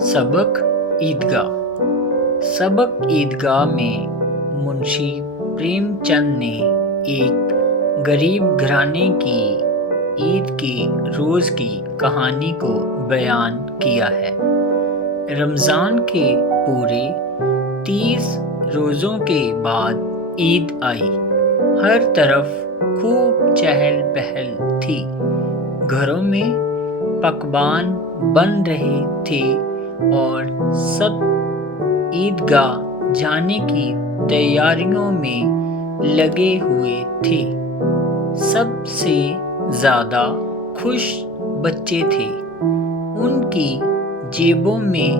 سبق عیدگاہ۔ سبق عیدگاہ میں منشی پریم چند نے ایک غریب گھرانے کی عید کے روز کی کہانی کو بیان کیا ہے۔ رمضان کے پورے 30 روزوں کے بعد عید آئی۔ ہر طرف خوب چہل پہل تھی۔ گھروں میں پکوان بن رہے تھے اور سب عیدگاہ جانے کی تیاریوں میں لگے ہوئے تھے۔ سب سے زیادہ خوش بچے تھے۔ ان کی جیبوں میں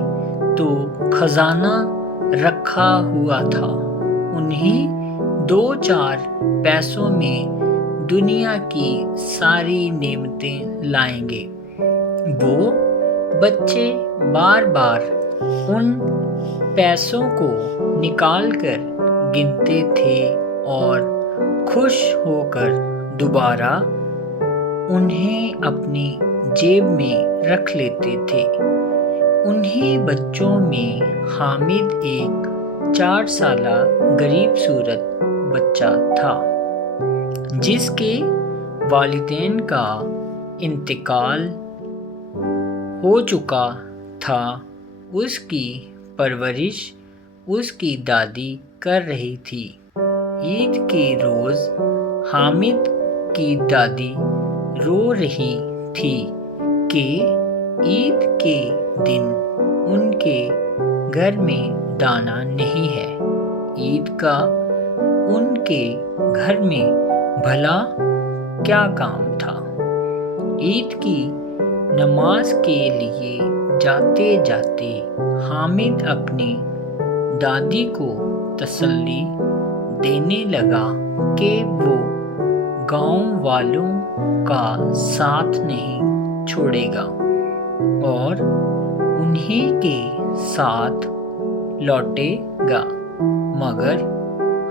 تو خزانہ رکھا ہوا تھا۔ انہیں 2-4 پیسوں میں دنیا کی ساری نعمتیں لائیں گے۔ وہ بچے بار بار ان پیسوں کو نکال کر گنتے تھے اور خوش ہو کر دوبارہ انہیں اپنی جیب میں رکھ لیتے تھے۔ انہی بچوں میں حامد ایک 4 سالہ غریب صورت بچہ تھا، جس کے والدین کا انتقال ہو چکا تھا۔ اس کی پرورش اس کی دادی کر رہی تھی۔ عید کے روز حامد کی دادی رو رہی تھی کہ عید کے دن ان کے گھر میں دانہ نہیں ہے۔ عید کا ان کے گھر میں بھلا کیا کام تھا؟ عید کی نماز کے لیے جاتے جاتے حامد اپنی دادی کو تسلی دینے لگا کہ وہ گاؤں والوں کا ساتھ نہیں چھوڑے گا اور انہی کے ساتھ لوٹے گا۔ مگر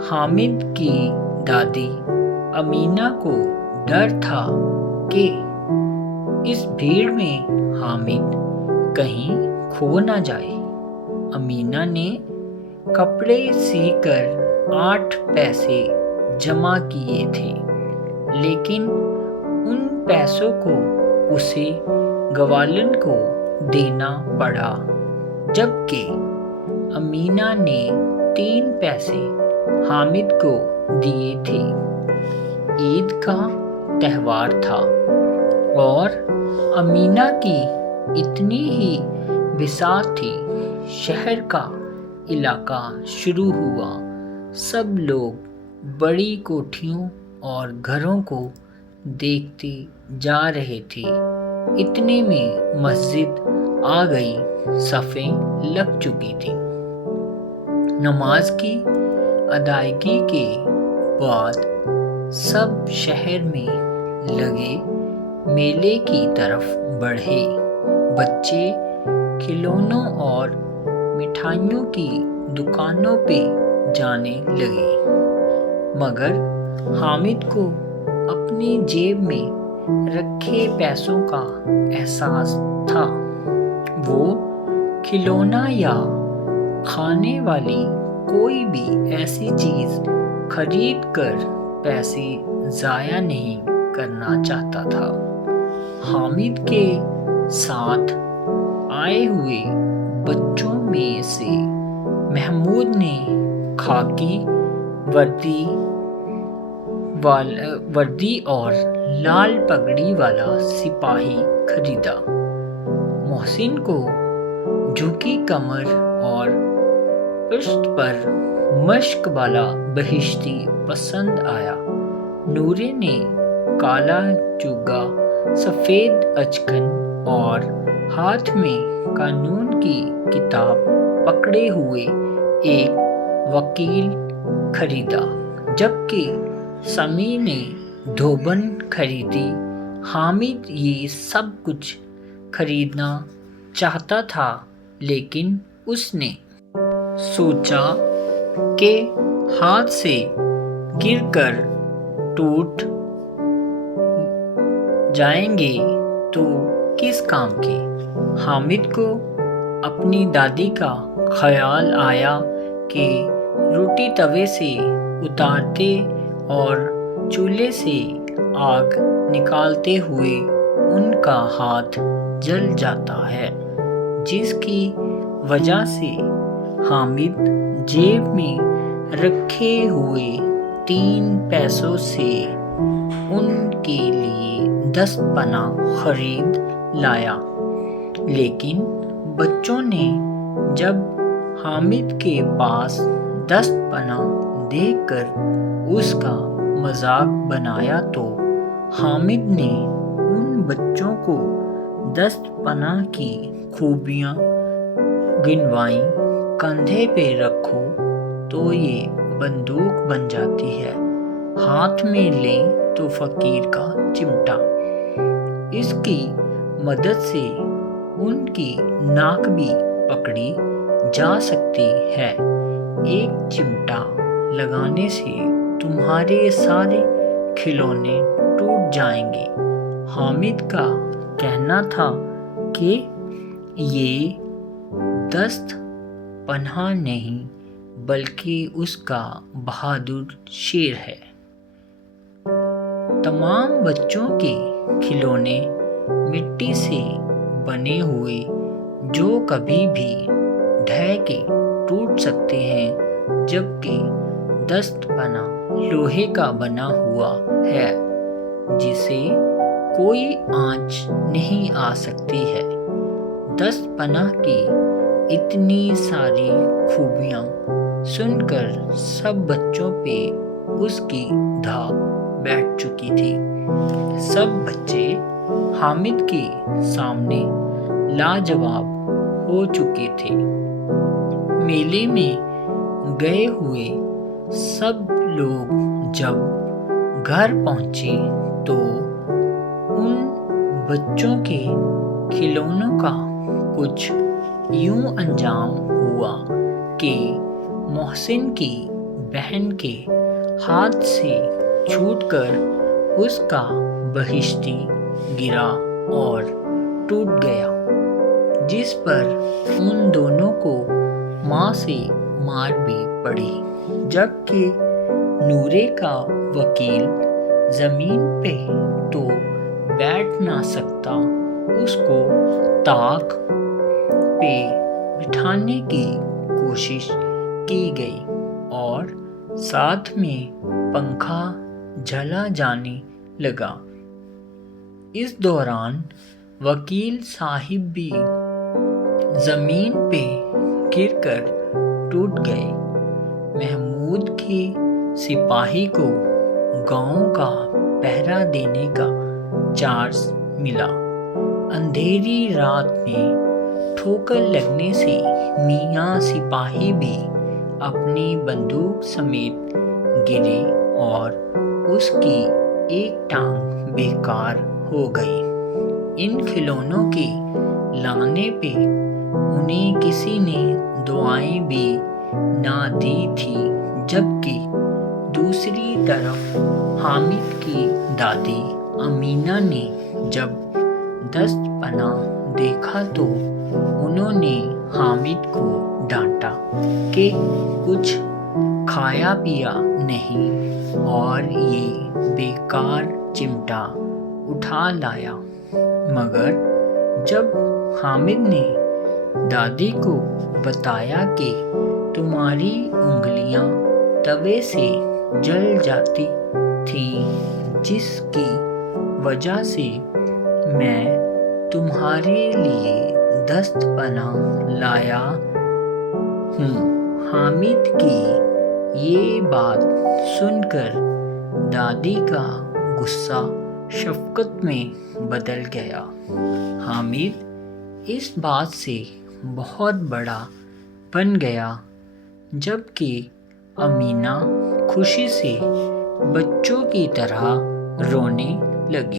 حامد کی دادی امینہ کو ڈر تھا کہ اس بھیڑ میں حامد کہیں کھو نہ جائے۔ امینہ نے کپڑے سی کر 8 پیسے جمع کیے تھے، لیکن ان پیسوں کو اسے گوالن کو دینا پڑا، جبکہ امینہ نے 3 پیسے حامد کو دیے تھے۔ عید کا تہوار تھا اور امینہ کی اتنی ہی بساط تھی۔ شہر کا علاقہ شروع ہوا۔ سب لوگ بڑی کوٹھیوں اور گھروں کو دیکھتے جا رہے تھے۔ اتنے میں مسجد آ گئی۔ صفیں لگ چکی تھیں۔ نماز کی ادائیگی کے بعد سب شہر میں لگے میلے کی طرف بڑھے۔ بچے کھلونوں اور مٹھائیوں کی دکانوں پہ جانے لگے، مگر حامد کو اپنی جیب میں رکھے پیسوں کا احساس تھا۔ وہ کھلونا یا کھانے والی کوئی بھی ایسی چیز خرید کر پیسے ضائع نہیں کرنا چاہتا تھا۔ حامد کے ساتھ آئے ہوئے بچوں میں سے محمود نے خاکی وردی اور لال پگڑی والا سپاہی خریدا۔ محسن کو جھکی کمر اور پشت پر مشق والا بہشتی پسند آیا۔ نورے نے کالا چوگا، سفید اچکن اور ہاتھ میں قانون کی کتاب پکڑے ہوئے ایک وکیل خریدا، جبکہ سمیع نے دھوبن خریدی۔ حامد یہ سب کچھ خریدنا چاہتا تھا، لیکن اس نے سوچا کہ ہاتھ سے گر کر ٹوٹ جائیں گے تو کس کام کے۔ حامد کو اپنی دادی کا خیال آیا کہ روٹی توے سے اتارتے اور چولہے سے آگ نکالتے ہوئے ان کا ہاتھ جل جاتا ہے، جس کی وجہ سے حامد جیب میں رکھے ہوئے 3 پیسوں سے ان کے لیے دستپناہ خرید لایا۔ لیکن بچوں نے جب حامد کے پاس دستپناہ دیکھ کر اس کا مذاق بنایا تو حامد نے ان بچوں کو دستپناہ کی خوبیاں گنوائیں۔ کندھے پہ رکھو تو یہ بندوق بن جاتی ہے، ہاتھ میں لیں تو فقیر کا چمٹا۔ اس کی مدد سے ان کی ناک بھی پکڑی جا سکتی ہے۔ ایک چمٹا لگانے سے تمہارے سارے کھلونے ٹوٹ جائیں گے۔ حامد کا کہنا تھا کہ یہ دست پناہ نہیں بلکہ اس کا بہادر شعر ہے۔ تمام بچوں کے کھلونے مٹی سے بنے ہوئے جو کبھی بھی ڈھہ کے ٹوٹ سکتے ہیں، جبکہ دست پناہ لوہے کا بنا ہوا ہے جسے کوئی آنچ نہیں آ سکتی ہے۔ دست پناہ کی اتنی ساری خوبیاں سن کر سب بچوں پہ اس کی دھا بیٹھ چکی تھی۔ سب بچے حامد کے سامنے لاجواب ہو چکے تھے۔ میلے میں گئے ہوئے سب لوگ جب گھر پہنچے تو ان بچوں کے کھلونوں کا کچھ یوں انجام ہوا کہ محسن کی بہن کے ہاتھ سے چھوٹ کر اس کا بہشتی گرا اور ٹوٹ گیا، جس پر ان دونوں کو ماں سے مار بھی پڑی، جبکہ نورے کا وکیل زمین پہ تو بیٹھ نہ سکتا، اس کو طاق پہ بٹھانے کی کوشش کی گئی اور ساتھ میں پنکھا جلا جانے لگا۔ اس دوران وکیل صاحب بھی زمین پہ گر کر ٹوٹ گئے۔ محمود کے سپاہی کو گاؤں کا پہرا دینے کا چارج ملا۔ اندھیری رات میں ٹھوکر لگنے سے میاں سپاہی بھی اپنی بندوق سمیت گرے اور اس کی ایک ٹانگ بیکار ہو گئی۔ ان کھلونوں کے لانے پہ انہیں کسی نے دعائیں بھی نہ دی تھی، جبکہ دوسری طرف حامد کی دادی امینہ نے جب دست پناہ دیکھا تو انہوں نے حامد کو ڈانٹا کہ کچھ کھایا پیا نہیں اور یہ بیکار چمٹا اٹھا لایا۔ مگر جب حامد نے دادی کو بتایا کہ تمہاری انگلیاں توے سے جل جاتی تھیں، جس کی وجہ سے میں تمہارے لیے دست پناہ لایا ہوں، حامد کی یہ بات سن کر دادی کا غصہ شفقت میں بدل گیا۔ حامد اس بات سے بہت بڑا بن گیا، جبکہ امینہ خوشی سے بچوں کی طرح رونے لگی۔